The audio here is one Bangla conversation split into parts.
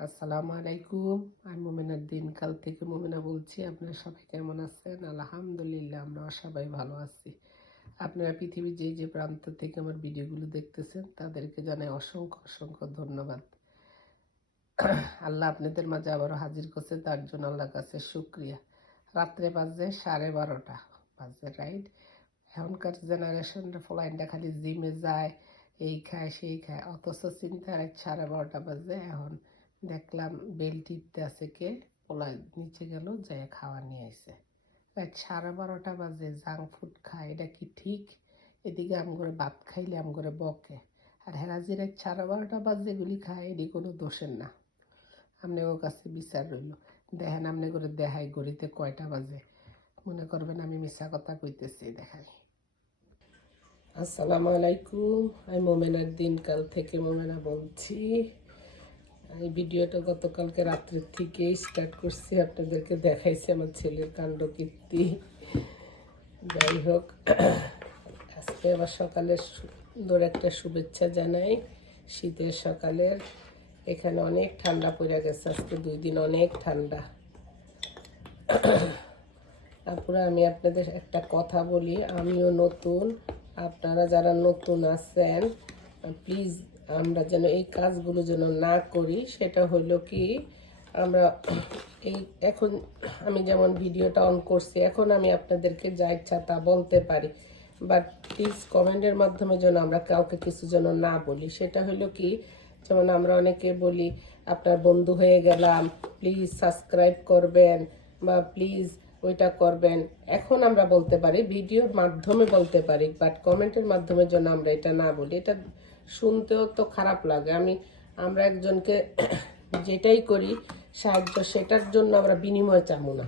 আসসালামু আলাইকুম। আমি মোমেনার দিনকাল থেকে মোমেনা বলছি, আপনারা সবাই কেমন আছেন? আলহামদুলিল্লাহ আমরা সবাই ভালো আছি। আপনারা পৃথিবীর যে যে প্রান্ত থেকে আমার ভিডিওগুলো দেখতেছেন, তাদেরকে জানাই অসংখ্য অসংখ্য ধন্যবাদ। আল্লাহ আপনাদের মাঝে আবারও হাজির করছে, তার জন্য আল্লাহর কাছে শুক্রিয়া। রাত্রে বাজে সাড়ে বারোটা। বাজে রাইট এখনকার জেনারেশনটা ফলাইনটা খালি জিমে যায়, এই খায়, সেই খায়। অথচ চিন্তা সাড়ে বারোটা বাজে এখন। দেখলাম বেল টিপতে আছে কে পোলা নিচে গেল যায় খাওয়া নিয়ে আসে সাড়ে বারোটা বাজে জাঙ্ক ফুড খায়, এটা কি ঠিক? এদিকে আম করে ভাত খাইলে আম করে বকে। আর হেরাজি রাত সাড়ে বারোটা বাজে এগুলি খায়, এটি কোনো দোষের না। আপনি ওর কাছে বিচার রইল। দেখেন আপনি করে দেখাই গড়িতে কয়টা বাজে। মনে করবেন আমি মিশা কথা কইতেছি, দেখাই। আসসালামু আলাইকুম। আমি মোমেনার দিনকাল থেকে মোমেনা বলছি। এই ভিডিওটা গতকালকে রাত্রের থেকে স্টার্ট করছি। আপনাদেরকে দেখাইছি আমার ছেলের কাণ্ড কীর্তি। যাই হোক, আজকে আবার সকালের সুন্দর একটা শুভেচ্ছা জানাই। শীতের সকালের, এখানে অনেক ঠান্ডা পড়ে গেছে। আজকে দুই দিন অনেক ঠান্ডা। তারপরে আমি আপনাদের একটা কথা বলি। আমিও নতুন। আপনারা যারা নতুন আছেন প্লিজ আমরা যেন এই কাজগুলো যেন না করি, সেটা হইল কি, আমরা এই এখন আমি যেমন ভিডিওটা অন করছি, এখন আমি আপনাদেরকে যা ইচ্ছা তা বলতে পারি। বাট প্লিজ কমেন্টের মাধ্যমে যেন আমরা কাউকে কিছু যেন না বলি। সেটা হলো কি, যেমন আমরা অনেকে বলি, আপনার বন্ধু হয়ে গেলাম প্লিজ সাবস্ক্রাইব করবেন বা প্লিজ ওইটা করবেন। এখন আমরা বলতে পারি, ভিডিওর মাধ্যমে বলতে পারি বাট কমেন্টের মাধ্যমে যেন আমরা এটা না বলি। এটা শুনতেও তো খারাপ লাগে। আমি, আমরা একজনকে যেটাই করি, সাহায্য, সেটার জন্য আমরা বিনিময় চাবো না।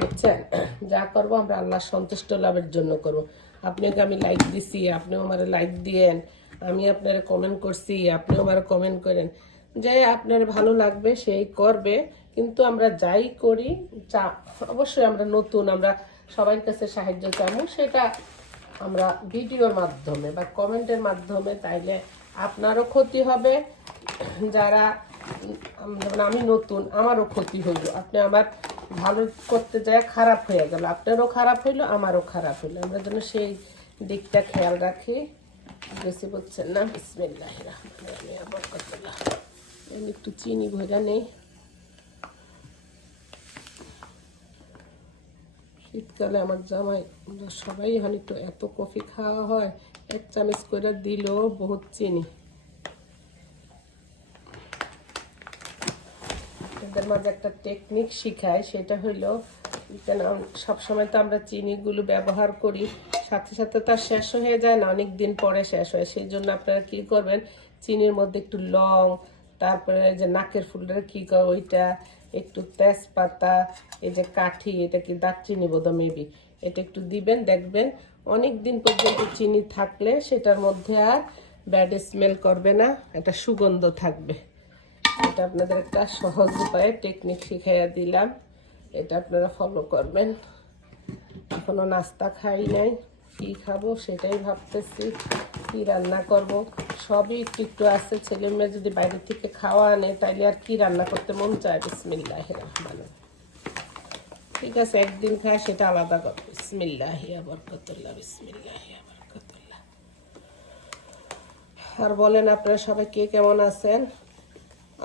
বুঝছেন? যা করব আমরা আল্লাহ সন্তুষ্ট লাভের জন্য করব। আপনাকে আমি লাইক দিছি? আপনিও আমার লাইক দিয়েন। আমি আপনার কমেন্ট করছি, আপনিও আমার কমেন্ট করেন। যে আপনার ভালো লাগবে, সেই করবে। কিন্তু আমরা যাই করি, চা, অবশ্যই আমরা নতুন, আমরা সবার কাছে সাহায্য চাবো, সেটা আমরা ভিডিওর মাধ্যমে বা কমেন্টের মাধ্যমে তাইলে আপনারও ক্ষতি হবে। যারা যেমন আমি নতুন, আমারও ক্ষতি হইল। আপনি আমার ভালো করতে যায় খারাপ হয়ে গেল। আপনারও খারাপ হইল, আমারও খারাপ হইল। আমরা যেন সেই দিকটা খেয়াল রাখি। বেশি বলছেন না। বিসমিল্লাহ রহমান একটু চিনি ভেজা নেই। শীতকালে আমার জামাই সবাই এখন একটু এত কফি খাওয়া হয়, এক চামচ করে দিলেও বহুত চিনি। এদের মাঝে একটা টেকনিক শিখায়, সেটা হইল কেন সবসময় তো আমরা চিনিগুলো ব্যবহার করি, সাথে সাথে তার শেষ হয়ে যায় না অনেক দিন পরে শেষ হয়। সেই জন্য আপনারা কি করবেন, চিনির মধ্যে একটু লং তারপরে যে নাকের ফুলটা কি কয় ওইটা, একটু তেজপাতা, এই যে কাঠি, এটা কি দারচিনি বোধ মেবি এটা একটু দিবেন, দেখবেন। অনেক দিন পর্যন্ত চিনি থাকলে সেটার মধ্যে আর ব্যাড স্মেল করবে না, একটা সুগন্ধ থাকবে। এটা আপনাদের একটা সহজ উপায়ে টেকনিক শিখাইয়া দিলাম। এটা আপনারা ফলো করবেন। এখনও নাস্তা খাই নাই, কি খাব সেটাই ভাবতেছি, কি রান্না করব। সবই একটু একটু আছে। ছেলে মেয়ে যদি বাইরে থেকে খাওয়া আনে, তাইলে আর কি রান্না করতে মন চায়? বিসমিল্লাহ রহমান ঠিক আছে, একদিন খায়, সেটা আলাদা কথা। বিসমিল্লাহ বরকতুল্লাহ বিসমিল্লাহ বরকতুল্লাহ। আর বলেন আপনারা সবাই কে কেমন আছেন?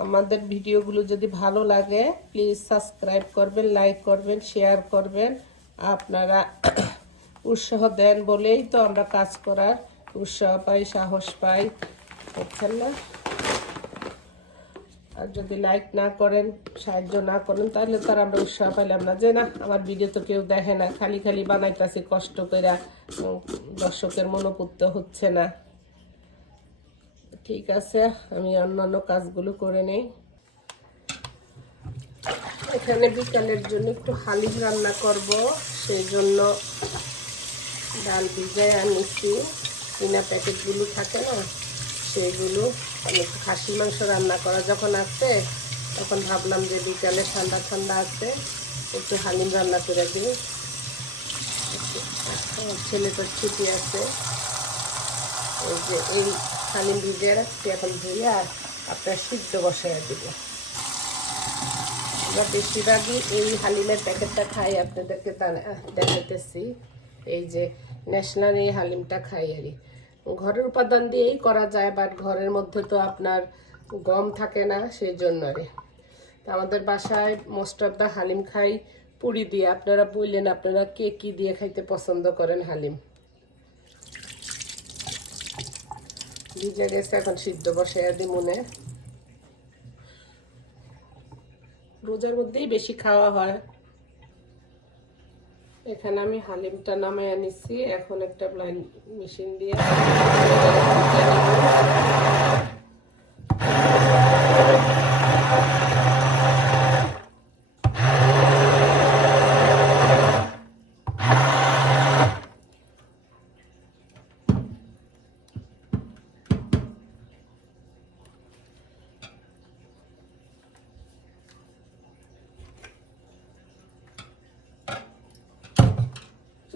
আমাদের ভিডিওগুলো যদি ভালো লাগে প্লিজ সাবস্ক্রাইব করবেন লাইক করবেন শেয়ার করবেন। আপনারা উৎসাহ দেন বলেই তো আমরা কাজ করার উৎসাহ পাই, সাহস পাই না? আর যদি লাইক না করেন, সাহায্য না করেন, তাহলে তো আর আমরা উৎসাহ পাইলাম না। যে না, আমার ভিডিও তো কেউ দেখে না, খালি খালি বানাইতেছি, কষ্ট করে দর্শকের মনোপুত্ত হচ্ছে না। ঠিক আছে, আমি অন্যান্য কাজগুলো করে নেই। এখানে বিকালের জন্য একটু হালিম রান্না করব, সেই জন্য ডাল ভিজায় আনিছি। কিনা প্যাকেটগুলো থাকে না, সেগুলো আমি খাসি মাংস রান্না করা যখন আসছে, তখন ভাবলাম যে বিকালে ঠান্ডা ঠান্ডা আছে, একটু হালিম রান্না করে দিই। আমার ছেলেটার ছুটি আছে। এই যে এই হালিম ভিজে রাখছি, এখন ধুয়ে আর আপনার সিদ্ধ বসাইয়া দিব। আমরা বেশিরভাগই এই হালিমের প্যাকেটটা খাই, আপনাদেরকে তা- দেখাতেছি এই যে ন্যাশনাল এই হালিমটা খাই আর কি। ঘরের উপাদান দিয়েই করা যায় বাট ঘরের মধ্যে তো আপনার গম থাকে না, সেই জন্য আমাদের বাসায় মোস্ট অফ দ্য হালিম খাই পুরি দিয়ে। আপনারা বললেন, আপনারা কে কি দিয়ে খাইতে পছন্দ করেন হালিম? ভিজে গেছে, এখন সিদ্ধ বসে দিই মনে। রোজার মধ্যেই বেশি খাওয়া হয়। এখানে আমি হালিমটা নামায় আনিছি এখন একটা ব্লাইন্ড মেশিন দিয়ে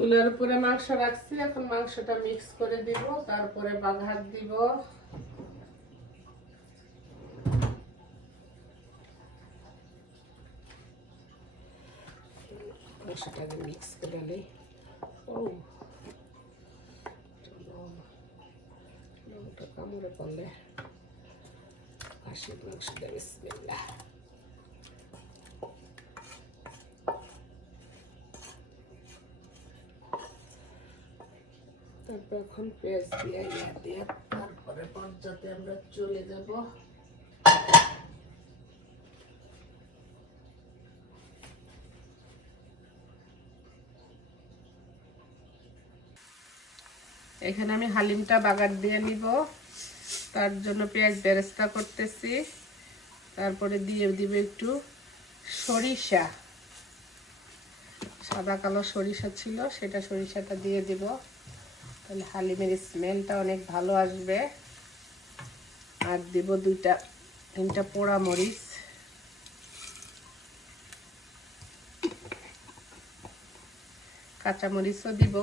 চুলের উপরে মাংস রাখছি, এখন মাংসটা মিক্স করে দিব, তারপরে বাঘাত দিব। মাংসটাকে মিক্স করে নিই। ও লবণটা কামড়ে পড়লে হাসির মাংসটা, বিসমিল্লাহ। তারপর এখন পেঁয়াজ দিয়ে দিয়ে তারপরে আমরা চলে যাব। এখানে আমি হালিমটা বাগার দিয়ে নিব। তার জন্য পেঁয়াজ বেরেস্তা করতেছি। তারপরে দিয়ে দিব একটু সরিষা। সাদা কালো সরিষা ছিল, সেটা সরিষাটা দিয়ে দিব। তাহলে হালিমের স্মেলটা অনেক ভালো আসবে। আর দিব দুইটা, তিনটা পোড়া মরিচ কাঁচা মরিচও দিব।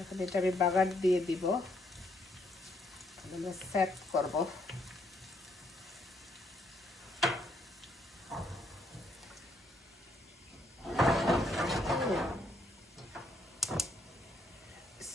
এখন এটা আমি বাগার দিয়ে দিব। সেট করব।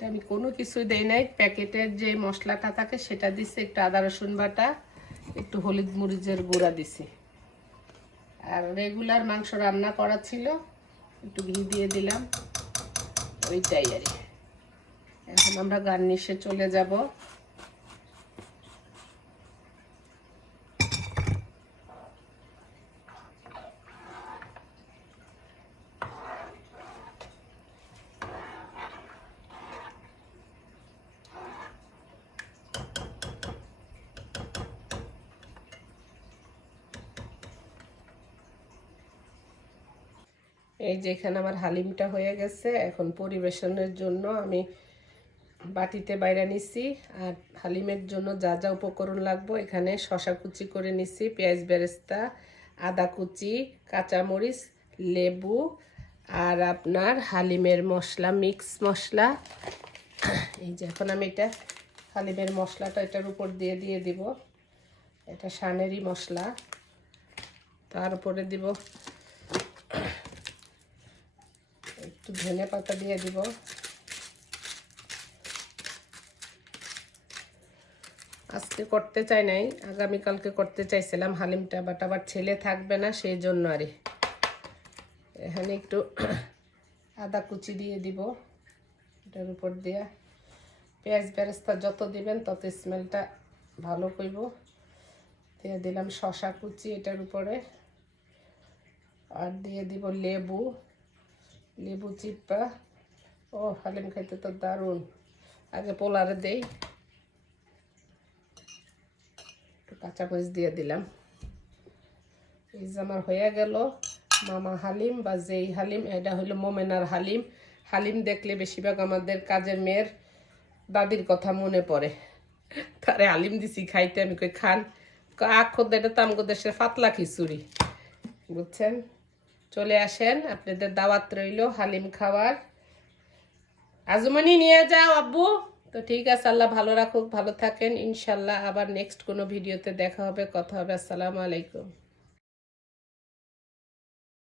এটা আমি কোনো কিছুই দেই নাই। প্যাকেটের যে মশলাটা থাকে সেটা দিছি, একটু আদা, রসুন বাটা, একটু হলুদ মরিচের গুঁড়া দিছি। আর রেগুলার মাংস রান্না করা ছিল, একটু ঘি দিয়ে দিলাম। ওইটাই আর। এখন আমরা গার্নিশে চলে যাব। এই যে এখানে আমার হালিমটা হয়ে গেছে। এখন পরিবেশনের জন্য আমি বাটিতে বাইরে নিছি আর হালিমের জন্য যা যা উপকরণ লাগবো এখানে শশা কুচি করে নিছি, পেঁয়াজ বেরেস্তা, আদা কুচি, কাঁচামরিচ, লেবু আর আপনার হালিমের মশলা, মিক্স মশলা। এই যে এখন আমি এটা হালিমের মশলাটা এটার উপর দিয়ে দিয়ে দিব। এটা সানেরই মশলা। তার উপরে দিব একটু ধনে পাতা দিয়ে দিব। আজকে করতে চাই নাই, আগামীকালকে করতে চাইছিলাম হালিমটা বাট আবার ছেলে থাকবে না, সেই জন্য আরে। এখানে একটু আদা কুচি দিয়ে দিব, এটার উপর দিয়ে। পেঁয়াজ বেরেস্তা যত দিবেন, তত স্মেলটা ভালো করব। দিয়ে দিলাম শশা কুচি এটার উপরে। আর দিয়ে দিব লেবু। লেবু চিপা। ও, হালিম খাইতে তো দারুণ। আগে পোলারে দেই। একটু কাঁচামরিচ দিয়ে দিলাম। এই যে আমার হয়ে গেল মামা হালিম বা যেই হালিম, এটা হলো মোমেনার হালিম। হালিম দেখলে বেশিরভাগ আমাদের কাজের মেয়ের দাদির কথা মনে পড়ে। তারে হালিম দিছি, খাইতে আমি কই খান। আখর এটা তো আমগো দেশের পাতলা খিচুড়ি। বুঝছেন? চলে আসেন। আপনাদের দাওয়াত রইল হালিম খাওয়ার। আজমানি নিয়ে যাও আব্বু। তো ঠিক আছে, আল্লাহ ভালো রাখুক, ভালো থাকেন। ইনশাল্লাহ আবার নেক্সট কোনো ভিডিওতে দেখা হবে, কথা হবে। আসসালামু আলাইকুম।